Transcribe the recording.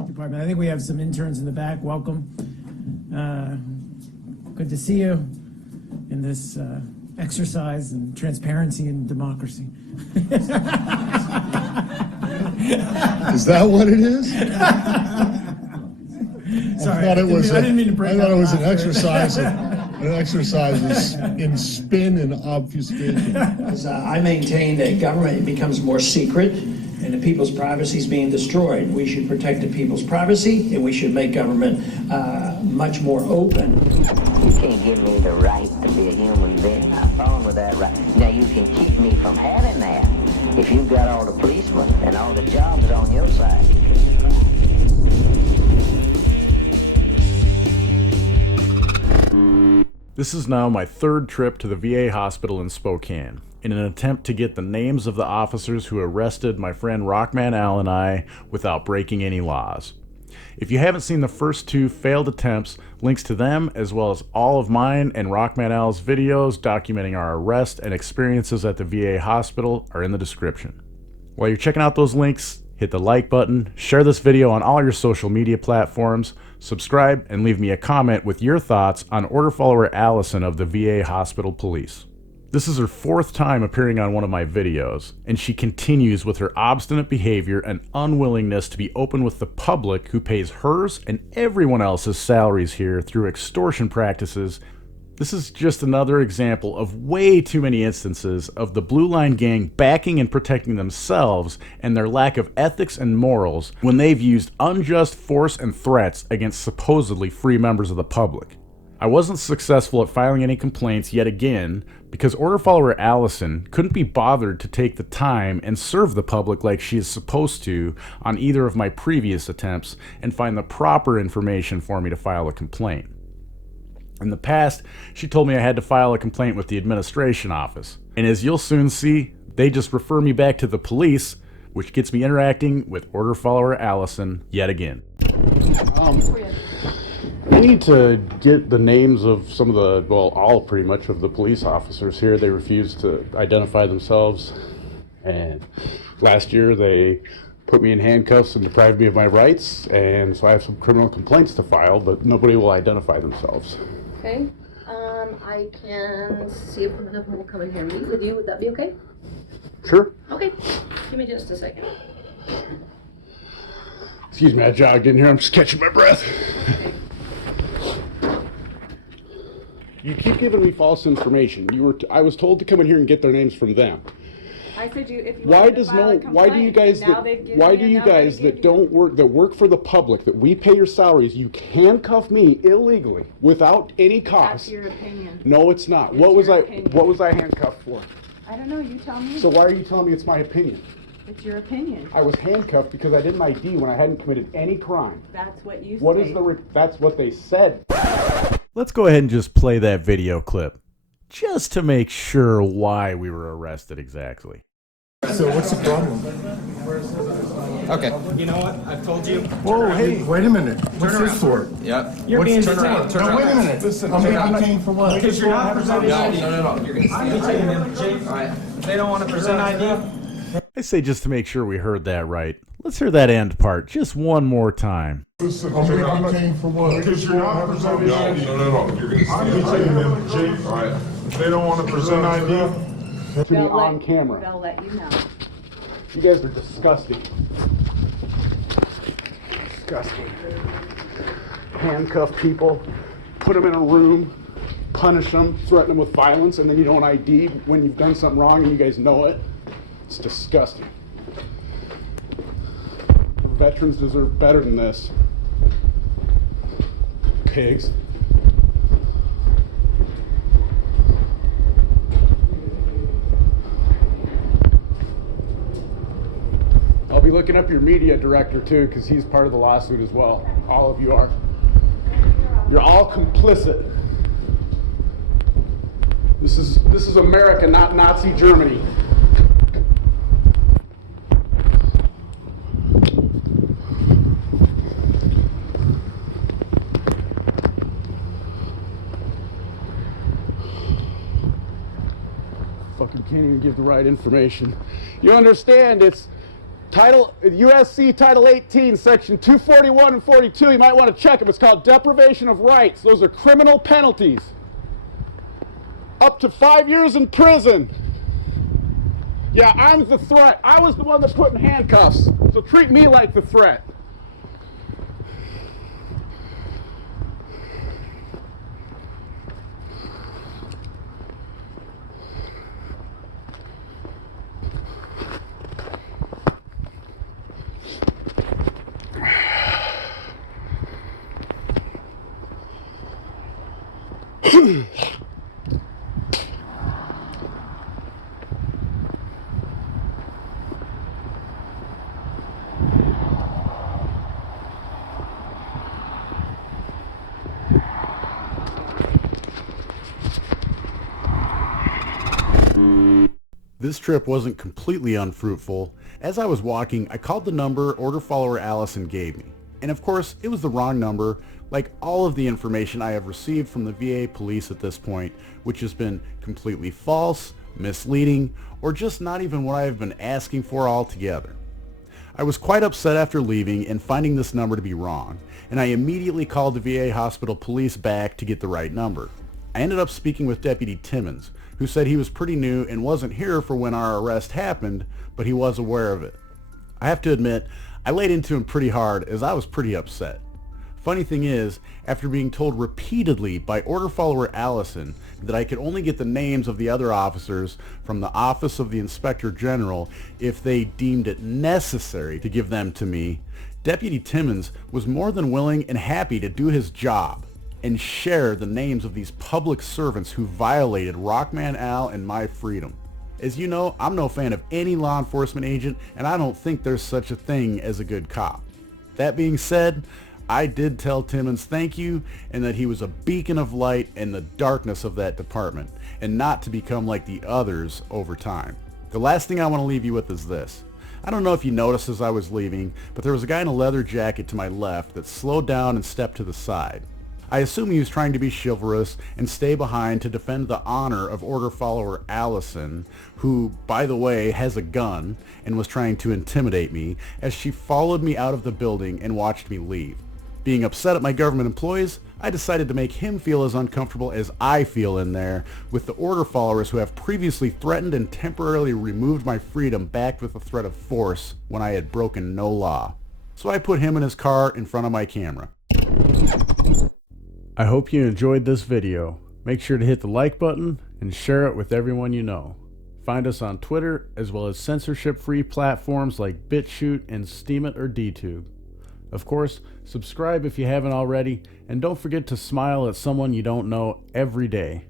no. Department. I think we have some interns in the back. Welcome. Good to see you in this exercise in transparency and democracy. Is that what it is? Sorry, I didn't mean to break thought out it was an laughter. exercise in spin and obfuscation. I maintain that government becomes more secret and the people's privacy is being destroyed. We should protect the people's privacy and we should make government much more open. You can't give me the right to be a human being. I'm fine with that right. Now you can keep me from having that. If you've got all the policemen and all the jobs on your side, you can try. This is now my third trip to the VA hospital in Spokane, in an attempt to get the names of the officers who arrested my friend Rockman Al and I without breaking any laws. If you haven't seen the first two failed attempts, links to them, as well as all of mine and Rockman Al's videos documenting our arrest and experiences at the VA hospital, are in the description. While you're checking out those links, hit the like button, share this video on all your social media platforms, subscribe, and leave me a comment with your thoughts on order follower Allison of the VA Hospital Police. This is her fourth time appearing on one of my videos, and she continues with her obstinate behavior and unwillingness to be open with the public who pays hers and everyone else's salaries here through extortion practices. This is just another example of way too many instances of the Blue Line Gang backing and protecting themselves and their lack of ethics and morals when they've used unjust force and threats against supposedly free members of the public. I wasn't successful at filing any complaints yet again because order follower Allison couldn't be bothered to take the time and serve the public like she is supposed to on either of my previous attempts and find the proper information for me to file a complaint. In the past, she told me I had to file a complaint with the administration office, and as you'll soon see, they just refer me back to the police, which gets me interacting with order follower Allison yet again. I need to get the names of some of the, well, all pretty much of the police officers here. They refuse to identify themselves, and last year they put me in handcuffs and deprived me of my rights, and so I have some criminal complaints to file, but nobody will identify themselves. Okay, I can see if one of them will come in here and meet with you. Would that be okay? Sure. Okay, give me just a second. Excuse me, I jogged in here. I'm just catching my breath. Okay. You keep giving me false information. I was told to come in here and get their names from them. I said if you Why wanted does to file no? a Why do you guys complaint, that? Why do you guys that don't work that work for the public that we pay your salaries? You handcuff me illegally without any That's cost. your opinion. No, it's not. It's What was your I? opinion. What was I handcuffed for? I don't know, you tell me. So why are you telling me it's my opinion? It's your opinion. I was handcuffed because I didn't ID when I hadn't committed any crime. That's what you What say. is that's what they said. Let's go ahead and just play that video clip, just to make sure why we were arrested exactly. So what's the problem? Okay. You know what? I've told you. Whoa, hey, wait a minute. What's this for? Yep. You're being turn around. Turn Now, around. wait a minute. Listen, I'm turn being around. detained for what? Because you're not presenting No, ID. no. You're gonna I'm stay. taking them, Jake. All right. If they don't want to present ID, I say just to make sure we heard that right. Let's hear that end part just one more time. Listen, I'm being detained for what? Because you're not presenting ID. No. You're gonna stay. I'm taking them, Jake. All right. If they don't want to present ID, To be on camera. they'll let you know. You guys are disgusting. Disgusting. Handcuff people, put them in a room, punish them, threaten them with violence, and then you don't ID when you've done something wrong and you guys know it. It's disgusting. Veterans deserve better than this. Pigs. I'll be looking up your media director too, because he's part of the lawsuit as well. All of you are. You're all complicit. This is America, not Nazi Germany. Fucking can't even give the right information. You understand? It's USC Title 18, Section 241 and 42. You might want to check them. It's called deprivation of rights. Those are criminal penalties. Up to 5 years in prison. Yeah, I'm the threat. I was the one that put in handcuffs. So treat me like the threat. This trip wasn't completely unfruitful. As I was walking, I called the number order follower Allison gave me. And of course, it was the wrong number, like all of the information I have received from the VA police at this point, which has been completely false, misleading, or just not even what I have been asking for altogether. I was quite upset after leaving and finding this number to be wrong, and I immediately called the VA hospital police back to get the right number. I ended up speaking with Deputy Timmons, who said he was pretty new and wasn't here for when our arrest happened, but he was aware of it. I have to admit, I laid into him pretty hard as I was pretty upset. Funny thing is, after being told repeatedly by order follower Allison that I could only get the names of the other officers from the Office of the Inspector General if they deemed it necessary to give them to me, Deputy Timmons was more than willing and happy to do his job and share the names of these public servants who violated Rockman Al and my freedom. As you know, I'm no fan of any law enforcement agent, and I don't think there's such a thing as a good cop. That being said, I did tell Timmons thank you and that he was a beacon of light in the darkness of that department, and not to become like the others over time. The last thing I want to leave you with is this. I don't know if you noticed as I was leaving, but there was a guy in a leather jacket to my left that slowed down and stepped to the side. I assume he was trying to be chivalrous and stay behind to defend the honor of order follower Allison, who, by the way, has a gun and was trying to intimidate me as she followed me out of the building and watched me leave. Being upset at my government employees, I decided to make him feel as uncomfortable as I feel in there with the order followers who have previously threatened and temporarily removed my freedom backed with the threat of force when I had broken no law. So I put him in his car in front of my camera. I hope you enjoyed this video. Make sure to hit the like button and share it with everyone you know. Find us on Twitter as well as censorship-free platforms like BitChute and Steemit or DTube. Of course, subscribe if you haven't already, and don't forget to smile at someone you don't know every day.